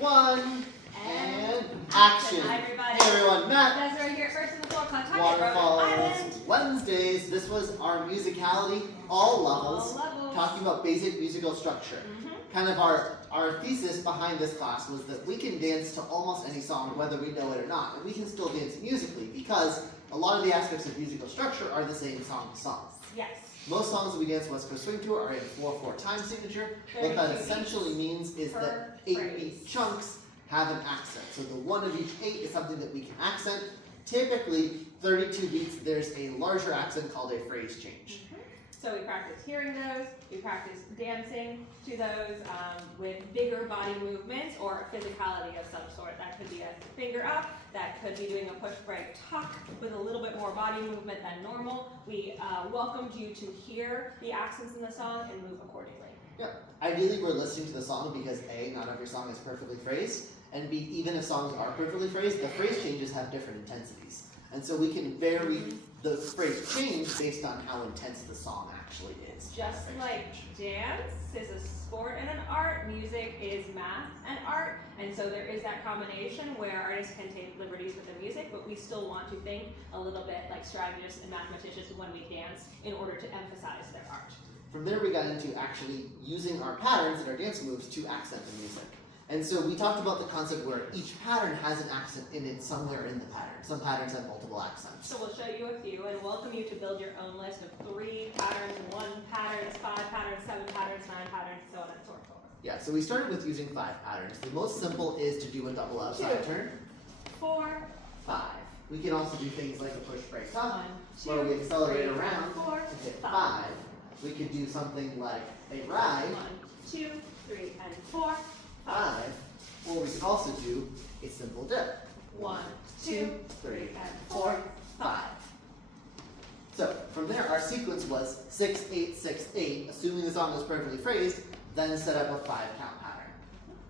one, and action. Hi, everybody. Hey everyone, Matt. Desiree here, first in the floor, Kentucky, Waterfalls Rhode Island. Wednesdays. This was our musicality, all levels, All levels. talking about basic musical structure. Kind of our thesis behind this class was that we can dance to almost any song, whether we know it or not, and we can still dance musically because a lot of the aspects of musical structure are the same song to song. Yes. Most songs that we dance West Coast Swing to are in 4/4 time signature. What that essentially means is that 8 beat chunks have an accent. So the one of each 8 is something that we can accent. Typically, 32 beats, there's a larger accent called a phrase change. So we practice hearing those, we practice dancing to those with bigger body movements or physicality of some sort. That could be a finger up, that could be doing a push break tuck with a little bit more body movement than normal. We welcomed you to hear the accents in the song and move accordingly. Yeah. Ideally, we're listening to the song because A, not every song is perfectly phrased, and B, even if songs are perfectly phrased, the phrase changes have different intensities. And so we can vary the phrase change based on how intense the song actually is. Just like dance is a sport and an art, music is math and art, and so there is that combination where artists can take liberties with the music, but we still want to think a little bit like strategists and mathematicians when we dance in order to emphasize their art. From there, we got into actually using our patterns and our dance moves to accent the music. And so we talked about the concept where each pattern has an accent in it somewhere in the pattern. Some patterns have multiple accents. So we'll show you a few and welcome you to build your own list of 3 patterns, 1 patterns, 5 patterns, 7 patterns, 9 patterns, so on and so forth. Yeah, so we started with using 5 patterns. The most simple is to do a double outside 2, turn. 4, 5. We can also do things like a push break tuck, 1, 2, where we accelerate 3, around 4, to hit 5. 5. We could do something like a ride, 1, 2, 3, and 4, 5. Or we could also do a simple dip. 1, 2, 3, and 4, 5. So from there, our sequence was 6, 8, 6, 8, assuming the song was perfectly phrased, then set up a 5 count pattern.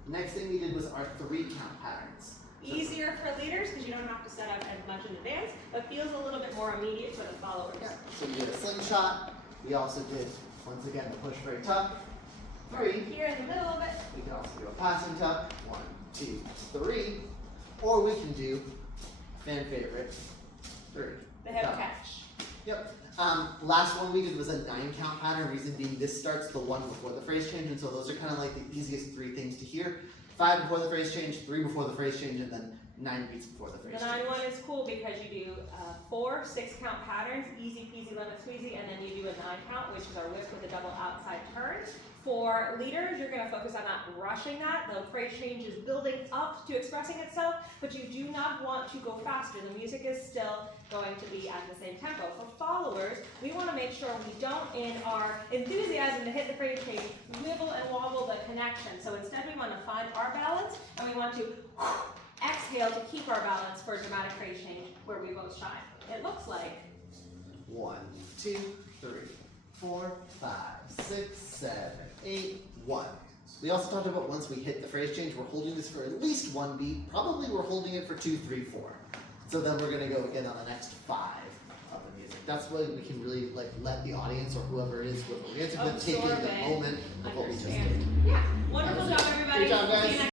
Next thing we did was our 3 count patterns. Easier for leaders because you don't have to set up as much in advance, but feels a little bit more immediate for the followers. Yeah. So we did a slingshot. We also did, once again, the push break tuck. 3. Here in the middle of it. We can also do a passing tuck. 1, 2, 3. Or we can do fan favorite 3. The hip Tuck. catch. Yep. Last one we did was a 9 count pattern. Reason being, this starts the one before the phrase change, and so those are kind of like the easiest 3 things to hear. 5 before the phrase change, 3 before the phrase change, and then 9 beats before the phrase The change. 9 one is cool because you do 4 6 count patterns, easy peasy lemon squeezy, and then you do a 9 count, which is our whip with a double outside turn. For leaders, you're going to focus on not rushing that. The phrase change is building up to expressing itself, but you do not want to go faster. The music is still going to be at the same tempo. For followers, we want to make sure we don't, in our enthusiasm to hit the phrase change, wibble and wobble the connection. So instead we want to find our balance, and we want to exhale to keep our balance for a dramatic phrase change where we both shine. It looks like 1, 2, 3, 4, 5, 6, 7, 8, 1. We also talked about once we hit the phrase change, we're holding this for at least 1 beat. Probably we're holding it for 2, 3, 4. So then we're going to go again on the next 5 of the music. That's why we can really let the audience or whoever it is we're dancing with take in the moment of what we just did. Yeah. Wonderful job, everybody. Good job, guys. See you next